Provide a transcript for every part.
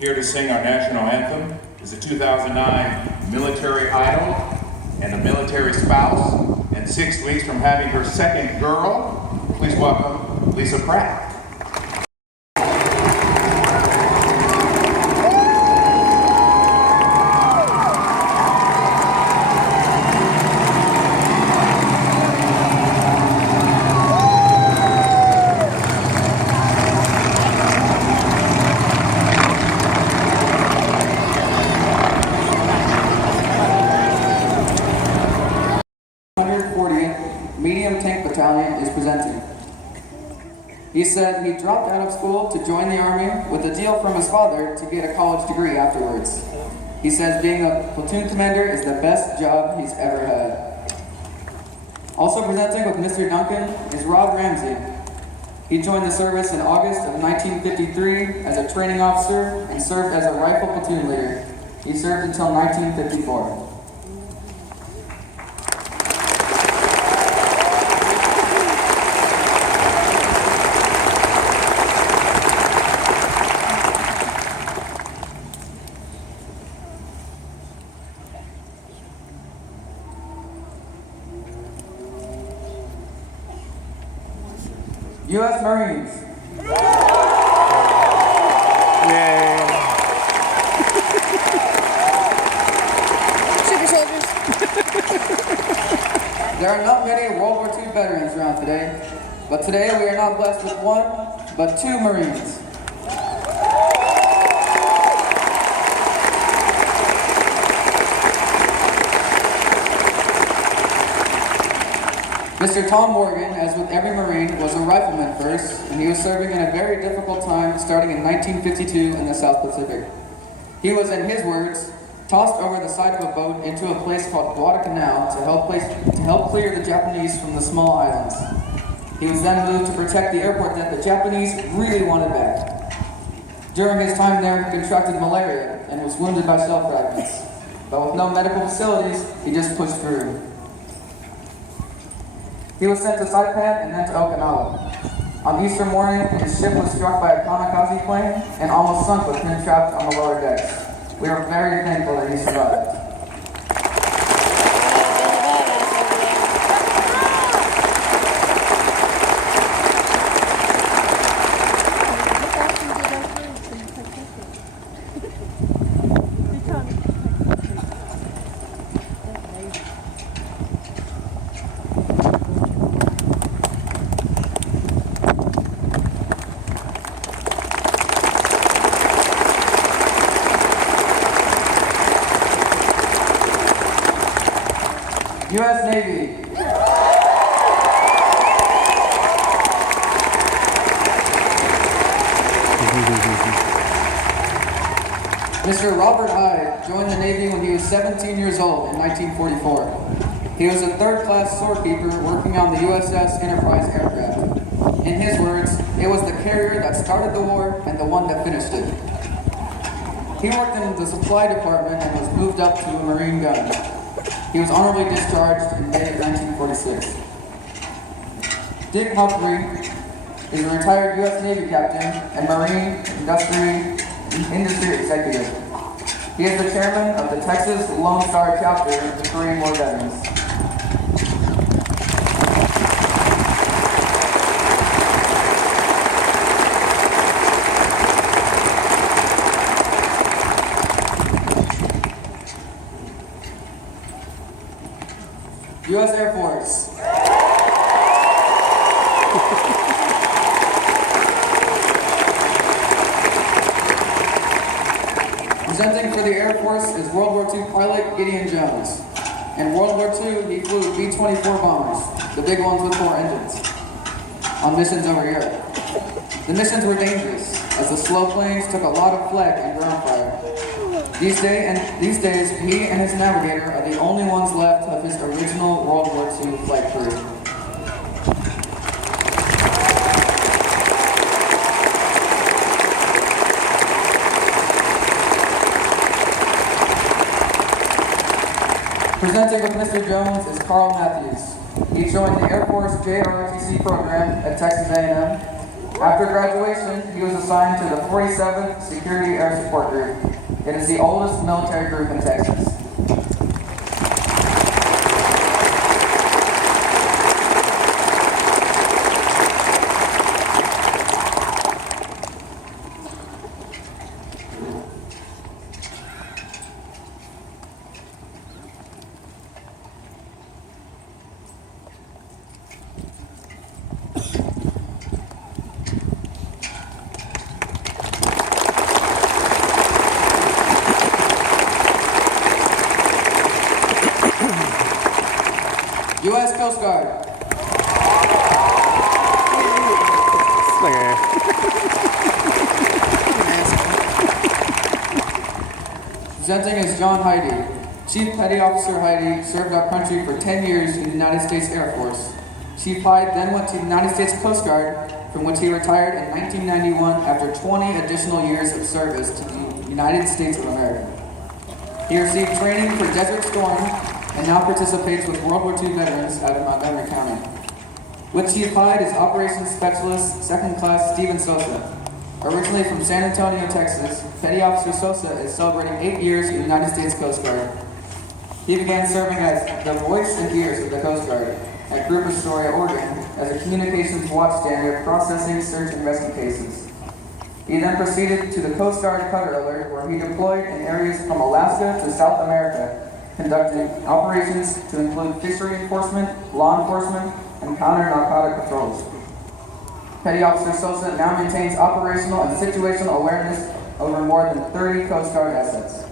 Here to sing our national anthem is the 2009 Military Idol and a military spouse, and 6 weeks from having her second girl. Please welcome Lisa Pratt. Medium Tank Battalion is presenting. He said he dropped out of school to join the Army with a deal from his father to get a college degree afterwards. He says being a platoon commander is the best job he's ever had. Also presenting with Mr. Duncan is Rod Ramsey. He joined the service in August of 1953 as a training officer and served as a rifle platoon leader. He served until 1954. U.S. Marines. Super soldiers. There are not many World War II veterans around today, but today we are not blessed with one, but two Marines. Mr. Tom Morgan, as with every Marine, was a rifleman first, and he was serving in a very difficult time starting in 1952 in the South Pacific. He was, in his words, tossed over the side of a boat into a place called Guadalcanal to help clear the Japanese from the small islands. He was then moved to protect the airport that the Japanese really wanted back. During his time there, he contracted malaria and was wounded by shell fragments. But with no medical facilities, he just pushed through. He was sent to Saipan and then to Okinawa. On Easter morning, his ship was struck by a kamikaze plane and almost sunk with him trapped on the lower decks. We are very thankful that he survived. U.S. Navy. Mr. Robert Hyde joined the Navy when he was 17 years old in 1944. He was a third-class storekeeper working on the USS Enterprise aircraft. In his words, it was the carrier that started the war and the one that finished it. He worked in the supply department and was moved up to a Marine gun. He was honorably discharged in May of 1946. Dick Humphrey is a retired U.S. Navy captain and Marine industry executive. He is the chairman of the Texas Lone Star chapter of the Korean War Veterans. U.S. Air Force. Presenting for the Air Force is World War II pilot Gideon Jones. In World War II, he flew B-24 bombers, the big ones with 4 engines, on missions over Europe. The missions were dangerous, as the slow planes took a lot of flak and ground fire. These days, he and his navigator are the only ones left of his original World War II flight crew. Presenting with Mr. Jones is Carl Matthews. He joined the Air Force JROTC program at Texas A&M. After graduation, he was assigned to the 47th Security Air Support Group. It is the oldest military group in Texas. U.S. Coast Guard. Presenting is John Heidi. Chief Petty Officer Heidi served our country for 10 years in the United States Air Force. Chief Hyde then went to the United States Coast Guard, from which he retired in 1991 after 20 additional years of service to the United States of America. He received training for Desert Storm and now participates with World War II veterans out of Montgomery County. With Chief Hyde is Operations Specialist 2nd Class Steven Sosa. Originally from San Antonio, Texas, Petty Officer Sosa is celebrating 8 years in the United States Coast Guard. He began serving as the voice and ears of the Coast Guard at Group Astoria, Oregon, as a communications watchstander processing search and rescue cases. He then proceeded to the Coast Guard Cutter Alert, where he deployed in areas from Alaska to South America, conducting operations to include fishery enforcement, law enforcement, and counter-narcotic patrols. Petty Officer Sosa now maintains operational and situational awareness over more than 30 Coast Guard assets.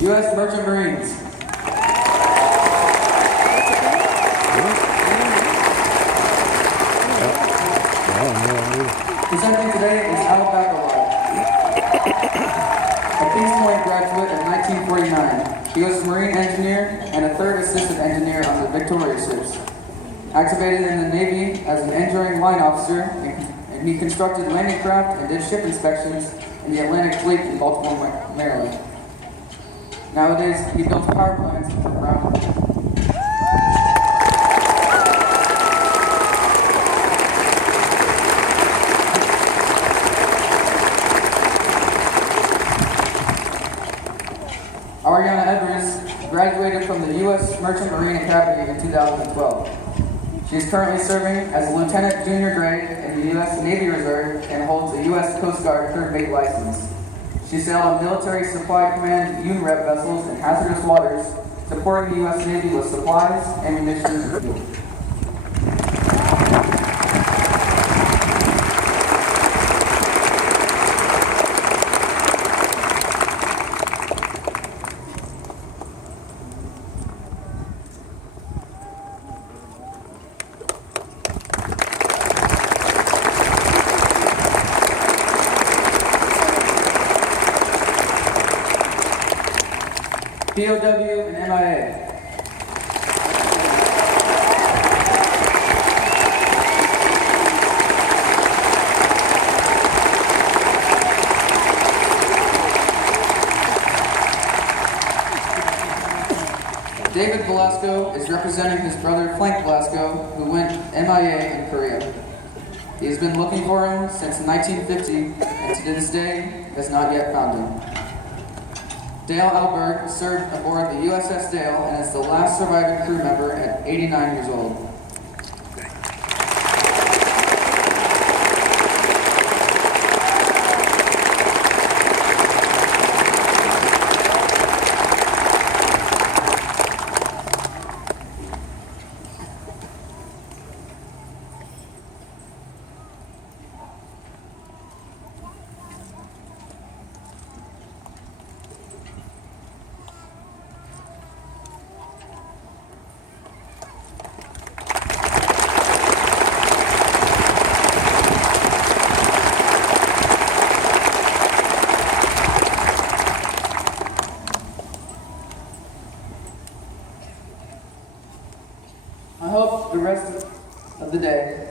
U.S. Merchant Marines. Presenting today is Al Bacalard, a Kings Point graduate of 1949. He was a Marine engineer and a third assistant engineer on the Victoria ships. Activated in the Navy as an engineering line officer, and he constructed landing craft and did ship inspections in the Atlantic Fleet in Baltimore, Maryland. Nowadays, he builds power plants for ground. Ariana Edwards graduated from the U.S. Merchant Marine Academy in 2012. She is currently serving as a Lieutenant Junior Grade in the U.S. Navy Reserve and holds a U.S. Coast Guard third mate license. She sailed on Military Supply Command UNREP vessels in hazardous waters, supporting the U.S. Navy with supplies, ammunition, and fuel. POW and MIA. David Velasco is representing his brother Frank Velasco, who went MIA in Korea. He has been looking for him since 1950, and to this day has not yet found him. Dale Alberg served aboard the USS Dale and is the last surviving crew member at 89 years old. I hope the rest of the day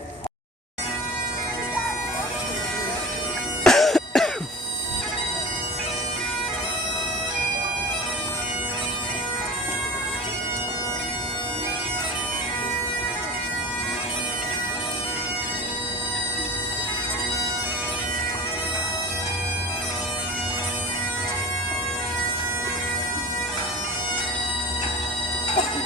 Bye.